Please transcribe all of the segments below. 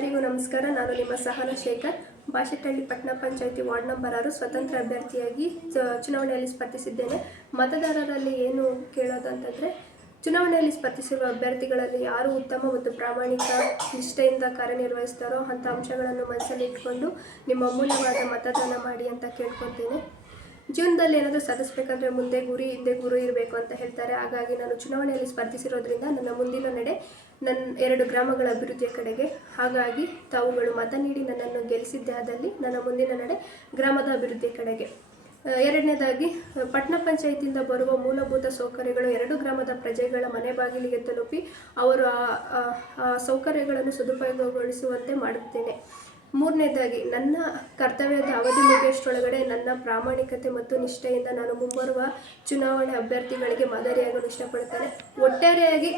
ಎಲ್ಲರಿಗೂ ನಮಸ್ಕಾರ. ನಾನು ನಿಮ್ಮ ಸಹನ ಶೇಖರ್, ಬಾಶೆಟ್ಟಹಳ್ಳಿ ಪಟ್ಟಣ ಪಂಚಾಯಿತಿ ವಾರ್ಡ್ ನಂಬರ್ 6 ಸ್ವತಂತ್ರ ಅಭ್ಯರ್ಥಿಯಾಗಿ ಚುನಾವಣೆಯಲ್ಲಿ ಸ್ಪರ್ಧಿಸಿದ್ದೇನೆ. ಮತದಾರರಲ್ಲಿ ಏನು ಕೇಳೋದಂತಂದರೆ, ಚುನಾವಣೆಯಲ್ಲಿ ಸ್ಪರ್ಧಿಸಿರುವ ಅಭ್ಯರ್ಥಿಗಳಲ್ಲಿ ಯಾರು ಉತ್ತಮ ಮತ್ತು ಪ್ರಾಮಾಣಿಕ ನಿಷ್ಠೆಯಿಂದ ಕಾರ್ಯನಿರ್ವಹಿಸ್ತಾರೋ ಅಂಥ ಅಂಶಗಳನ್ನು ಮನಸ್ಸಲ್ಲಿ ಇಟ್ಕೊಂಡು ನಿಮ್ಮ ಅಮೂಲ್ಯವಾದ ಮತದಾನ ಮಾಡಿ ಅಂತ ಕೇಳ್ಕೊತೇನೆ. ಜೀವನದಲ್ಲಿ ಏನಾದರೂ ಸಾಧಿಸಬೇಕಂದ್ರೆ ಮುಂದೆ ಗುರಿ ಹಿಂದೆ ಗುರು ಇರಬೇಕು ಅಂತ ಹೇಳ್ತಾರೆ. ಹಾಗಾಗಿ ನಾನು ಚುನಾವಣೆಯಲ್ಲಿ ಸ್ಪರ್ಧಿಸಿರೋದ್ರಿಂದ ನನ್ನ ಮುಂದಿನ ನಡೆ ನನ್ನ 2 ಗ್ರಾಮಗಳ ಅಭಿವೃದ್ಧಿಯ ಕಡೆಗೆ. ಹಾಗಾಗಿ ತಾವುಗಳು ಮತ ನೀಡಿ ನನ್ನನ್ನು ಗೆಲ್ಲಿಸಿದ್ದೇ ಆದಲ್ಲಿ ನನ್ನ ಮುಂದಿನ ನಡೆ ಗ್ರಾಮದ ಅಭಿವೃದ್ಧಿಯ ಕಡೆಗೆ. ಎರಡನೇದಾಗಿ, ಪಟ್ಟಣ ಪಂಚಾಯಿತಿಯಿಂದ ಬರುವ ಮೂಲಭೂತ ಸೌಕರ್ಯಗಳು 2 ಗ್ರಾಮದ ಪ್ರಜೆಗಳ ಮನೆ ಬಾಗಿಲಿಗೆ ತಲುಪಿ ಅವರು ಆ ಸೌಕರ್ಯಗಳನ್ನು ಸದುಪಯೋಗಗೊಳಿಸುವಂತೆ ಮಾಡುತ್ತೇನೆ. ಮೂರನೇದಾಗಿ, ನನ್ನ ಕರ್ತವ್ಯದ ಅವಧಿ ಮುಗಿಯುವಷ್ಟರೊಳಗಡೆ ನನ್ನ ಪ್ರಾಮಾಣಿಕತೆ ಮತ್ತು ನಿಷ್ಠೆಯಿಂದ ನಾನು ಮುಂಬರುವ ಚುನಾವಣೆ ಅಭ್ಯರ್ಥಿಗಳಿಗೆ ಮಾದರಿಯಾಗಲು ಇಷ್ಟಪಡುತ್ತೇನೆ. ಒಟ್ಟಾರೆಯಾಗಿ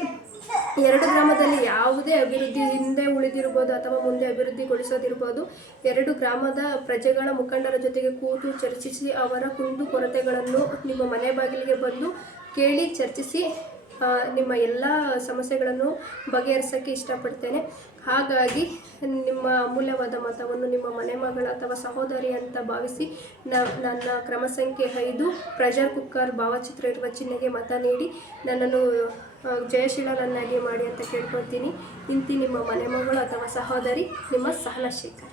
2 ಗ್ರಾಮದಲ್ಲಿ ಯಾವುದೇ ಅಭಿವೃದ್ಧಿ ಹಿಂದೆ ಉಳಿದಿರ್ಬೋದು ಅಥವಾ ಮುಂದೆ ಅಭಿವೃದ್ಧಿಗೊಳಿಸೋದಿರ್ಬೋದು, 2 ಗ್ರಾಮದ ಪ್ರಜೆಗಳ ಮುಖಂಡರ ಜೊತೆಗೆ ಕೂತು ಚರ್ಚಿಸಿ ಅವರ ಕುಂದು ಕೊರತೆಗಳನ್ನು ನಿಮ್ಮ ಮನೆ ಬಾಗಿಲಿಗೆ ಬಂದು ಕೇಳಿ ಚರ್ಚಿಸಿ ನಿಮ್ಮ ಎಲ್ಲ ಸಮಸ್ಯೆಗಳನ್ನು ಬಗೆಹರಿಸೋಕ್ಕೆ ಇಷ್ಟಪಡ್ತೇನೆ. ಹಾಗಾಗಿ ನಿಮ್ಮ ಅಮೂಲ್ಯವಾದ ಮತವನ್ನು ನಿಮ್ಮ ಮನೆ ಮಗಳ ಅಥವಾ ಸಹೋದರಿ ಅಂತ ಭಾವಿಸಿ ನನ್ನ ಕ್ರಮ ಸಂಖ್ಯೆ 5 ಪ್ರೆಷರ್ ಕುಕ್ಕರ್ ಭಾವಚಿತ್ರ ಇರುವ ಚಿಹ್ನೆಗೆ ಮತ ನೀಡಿ ನನ್ನನ್ನು ಜಯಶೀಲನನ್ನಾಗಿ ಮಾಡಿ ಅಂತ ಕೇಳ್ಕೊತೀನಿ. ಇಂತಿ ನಿಮ್ಮ ಮನೆ ಮಗಳು ಅಥವಾ ಸಹೋದರಿ, ನಿಮ್ಮ ಸಹನ ಶೇಖರ್.